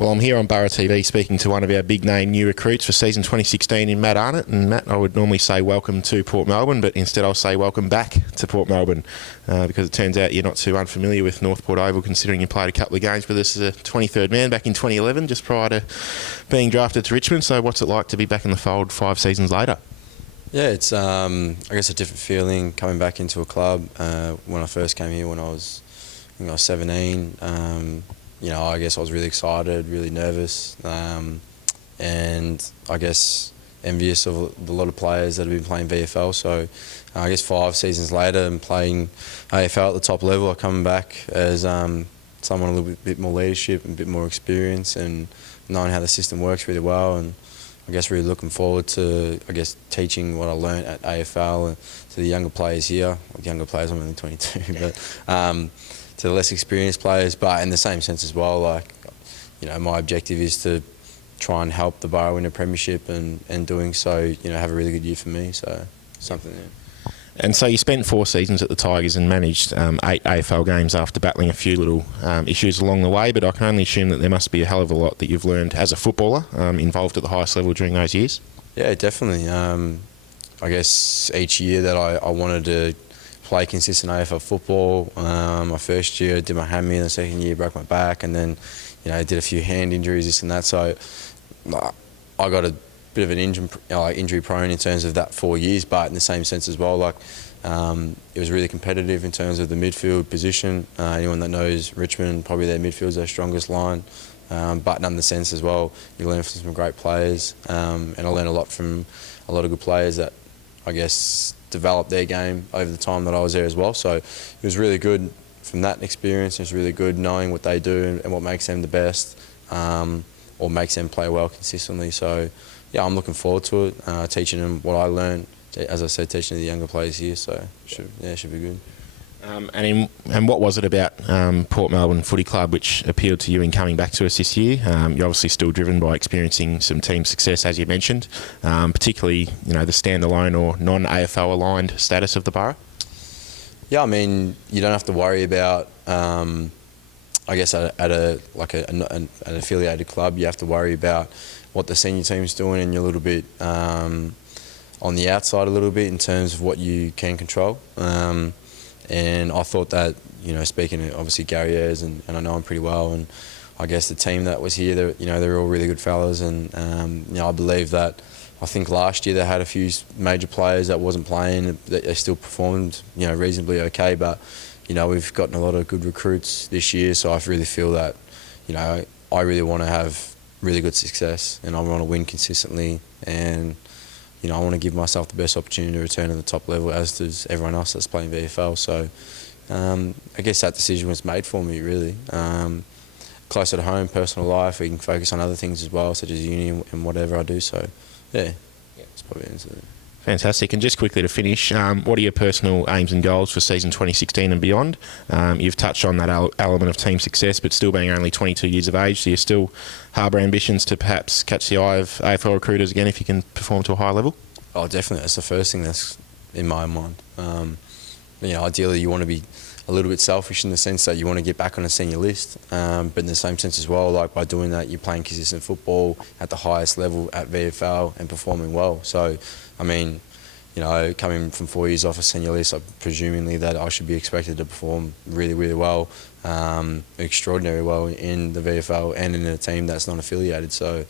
Well, I'm here on Borough TV speaking to one of our big-name new recruits for season 2016 in Matt Arnot. And Matt, I would normally say welcome to Port Melbourne, but instead I'll say welcome back to Port Melbourne because it turns out you're not too unfamiliar with North Port Oval, considering you played a couple of games with us as a 23rd man back in 2011, just prior to being drafted to Richmond. So what's it like to be back in the fold 5 seasons later? Yeah, it's I guess a different feeling coming back into a club. When I first came here, when I was 17, I guess I was really excited, really nervous, and I guess envious of a lot of players that have been playing VFL. So I guess 5 seasons later and playing AFL at the top level, I'm coming back as someone a little bit more leadership and a bit more experience and knowing how the system works really well. And I guess really looking forward to, teaching what I learnt at AFL to the younger players here. Well, younger players, I'm only 22, but to the less experienced players. But in the same sense as well, my objective is to try and help the Borough win a premiership, and doing so, have a really good year for me. So something there. And so you spent 4 seasons at the Tigers and managed 8 AFL games after battling a few little issues along the way, but I can only assume that there must be a hell of a lot that you've learned as a footballer involved at the highest level during those years. Yeah, definitely. I guess each year that I wanted to play consistent AFL football. My first year I did my hammy, and the second year broke my back, and then I did a few hand injuries, this and that. So I got a bit of an injury prone in terms of that 4 years, but in the same sense as well, it was really competitive in terms of the midfield position. Anyone that knows Richmond, probably their midfield's their strongest line, but none the sense as well, you learn from some great players, and I learned a lot from a lot of good players that I guess developed their game over the time that I was there as well. So it was really good from that experience. It was really good knowing what they do and what makes them the best, or makes them play well consistently. So yeah, I'm looking forward to it, teaching them what I learned, as I said, teaching the younger players here. So it should be good. And what was it about Port Melbourne Footy Club which appealed to you in coming back to us this year? You're obviously still driven by experiencing some team success, as you mentioned, particularly the standalone or non-AFL aligned status of the Borough. Yeah, I mean, you don't have to worry about, I guess, at an affiliated club, you have to worry about what the senior team's doing, and you're a little bit on the outside a little bit in terms of what you can control. And I thought that, speaking to obviously Gary Ayres, and I know him pretty well, and I guess the team that was here, they're all really good fellas, and I believe that, I think last year they had a few major players that wasn't playing, that they still performed, reasonably okay, but, we've gotten a lot of good recruits this year, so I really feel that, I really want to have really good success, and I want to win consistently, and I want to give myself the best opportunity to return to the top level, as does everyone else that's playing VFL. So I guess that decision was made for me, really. Closer to home, personal life, we can focus on other things as well, such as uni and whatever I do. So yeah, that's probably the answer. Fantastic. And just quickly to finish, what are your personal aims and goals for season 2016 and beyond? You've touched on that element of team success, but still being only 22 years of age, so you still harbour ambitions to perhaps catch the eye of AFL recruiters again if you can perform to a high level? Oh, definitely. That's the first thing that's in my mind. Ideally you want to be a little bit selfish in the sense that you want to get back on a senior list, but in the same sense as well, by doing that, you're playing consistent football at the highest level at VFL and performing well. So, coming from 4 years off a senior list, presumably that I should be expected to perform really, really well, extraordinarily well in the VFL and in a team that's not affiliated. So,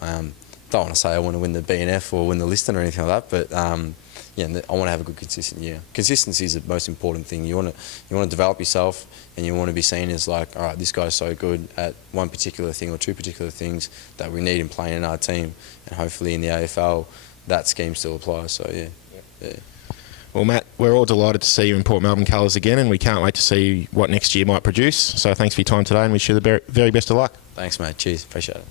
don't want to say I want to win the BNF or win the Liston or anything like that, but I want to have a good consistent year. Consistency is the most important thing. You want to develop yourself, and you want to be seen as all right, this guy's so good at one particular thing or 2 particular things that we need him playing in our team, and hopefully in the AFL that scheme still applies. So yeah. Well, Matt, we're all delighted to see you in Port Melbourne colours again, and we can't wait to see what next year might produce. So thanks for your time today, and wish you the very best of luck. Thanks, mate. Cheers. Appreciate it.